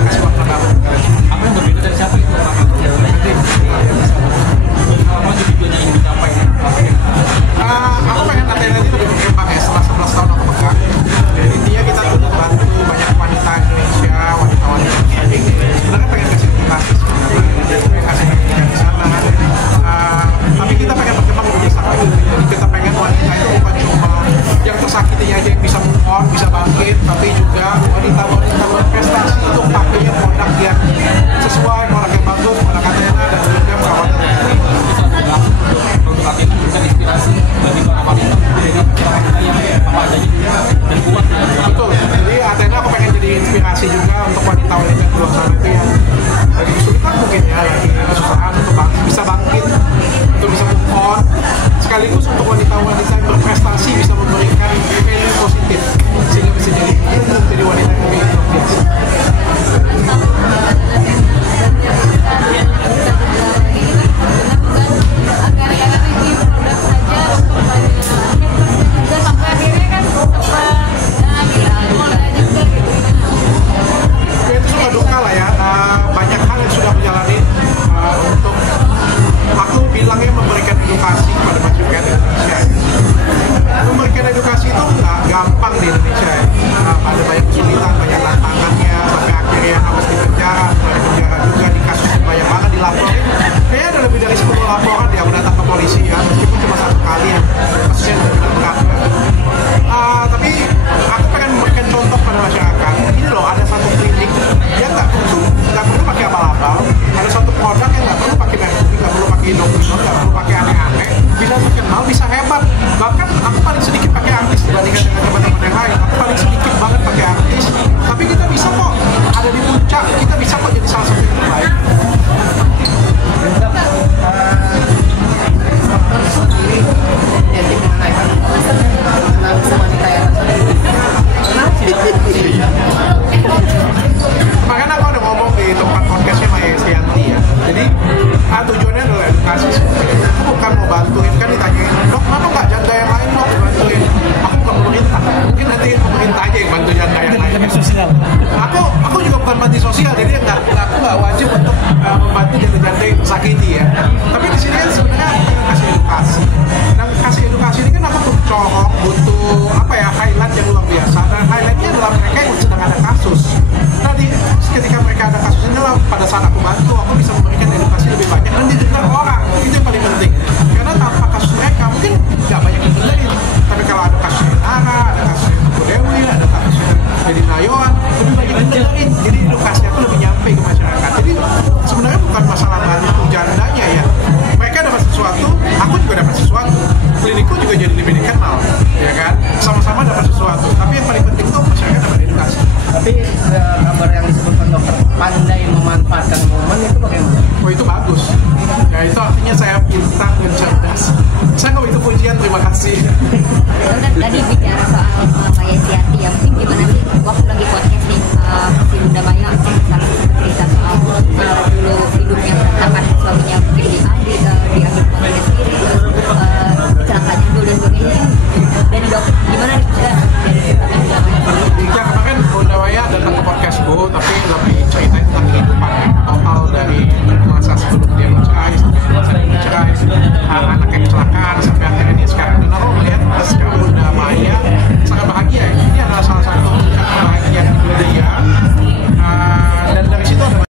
kita kasih waktu dalam. Apa yang berbeda dari siapa itu? Apa sih tujuannya ini dicapai? Aku pengen Athena ini lebih berkembang ya. Setelah 11 tahun aku pegang, intinya kita tuh membantu banyak wanita Indonesia, wanita-wanita ini sebenarnya pengen kasih edukasi sebenarnya, pengen kasih pendidikan di sana. Tapi kita pengen berkembang lebih besar lagi. Jadi kita pengen wanita itu bukan cuma yang tersakitinya aja yang bisa move on, bisa bangkit, tapi juga wanita-wanita berprestasi untuk pakainya produk yang sesuai, produk yang bagus, produk Athena dan juga perawatan. Produk Athena bisa inspirasi bagi para wanita dengan cara yang apa adanya dan kuat. Betul. Jadi Athena aku pengen jadi inspirasi juga untuk wanita-wanita di luar sana itu yang lagi kesulitan mungkin ya, lagi kesusahan untuk bisa bangkit, untuk bisa move on. Sekaligus untuk wanita-wanita yang berprestasi bisa memberikan value positif sehingga bisa jadi wanita yang lebih biasa. Itu suka duka lah ya, banyak hal yang sudah aku jalani untuk aku bilangnya memberikan edukasi kepada masyarakat Indonesia. Memberikan edukasi itu nggak gampang di Indonesia ya. Ada banyak kesulitan, banyak tantangannya, sampai akhirnya harus dipenjara, dari penjara juga di kasus yang banyak banget dilaporin. Kayaknya ada lebih dari 10 laporan yang aku datang ke polisi ya, meskipun cuma satu kali ya, kasusnya lebih berat. Tapi aku pengen memberikan contoh pada masyarakat. Ini loh, ada satu klinik dia nggak perlu pakai abal-abal, ada satu produk yang nggak perlu pakai merek, nggak perlu pakai Indonesia, nggak perlu pakai aneh-aneh, bisa terkenal, bisa hebat. Bahkan aku paling sedikit pakai artis dibandingkan dengan teman-teman yang lain. Aku paling sedikit banget pakai artis, tapi kita bisa kok ada di puncak, kita bisa kok jadi salah satu yang terbaik. Dokter sendiri jadi mengenai wanita yang Makanya aku ada ngomong di tempat podcastnya Maya Estianti ya. Jadi tujuannya adalah edukasi sebenarnya. Aku bukan mau bantuin, kan ditanyain, dok kenapa nggak janda yang lain dok bantuin? Aku bukan pemerintah, mungkin nanti pemerintah aja yang bantu janda yang lain. Aku juga bukan panti sosial, jadi aku nggak wajib untuk membantu janda-janda yang tersakiti ya. Tapi di sini kan sebenarnya aku pengen kasih edukasi. Dan kasih edukasi ini kan aku butuh corong, butuh apa ya, highlight yang luar biasa. Dan highlightnya adalah mereka yang sedang ada kasus. Tadi ketika mereka ada kasus ini lah, pada saat aku bantu, aku bisa memberikan edukasi lebih banyak dan didengar orang. Itu yang paling penting. Karena tanpa kasus mereka mungkin nggak banyak yang dengerin. Tapi kalau ada kasusnya Nara, ada kasusnya Bu Dewi, ada kasusnya Dedi Nayoan, lebih banyak yang dengerin. Jadi edukasi aku lebih nyampe ke masyarakat. Jadi sebenarnya bukan masalah bantu jandanya ya. Mereka dapat sesuatu, aku juga dapat sesuatu. Klinikku juga jadi lebih dikenal, ya kan? Sama-sama dapat sesuatu. Tapi yang paling penting itu masyarakat dapat edukasi. Tapi kabar yang disebutkan dokter pandai memanfaatkan momen itu bagaimana? Oh itu bagus. Ya itu artinya saya pintar dan cerdas. Saya kalau itu pujian, terima kasih. Dokter tadi bicara soal Maya Estianti ya, mungkin gimana sih waktu lagi podcast nih si Bunda Maya salah cerita soal dulu hidupnya berantakan, suaminya mungkin diambil podcast sendiri, kecelakaannya dulu dan sebagainya. Dan dok, gimana nih kita dari Ya kemarin Bunda Maya datang ke podcastku, tapi lebih ceritain tentang kehidupan total dari masa sebelum dia bercerai sampai masa dia bercerai, anak yang kecelakaan sampai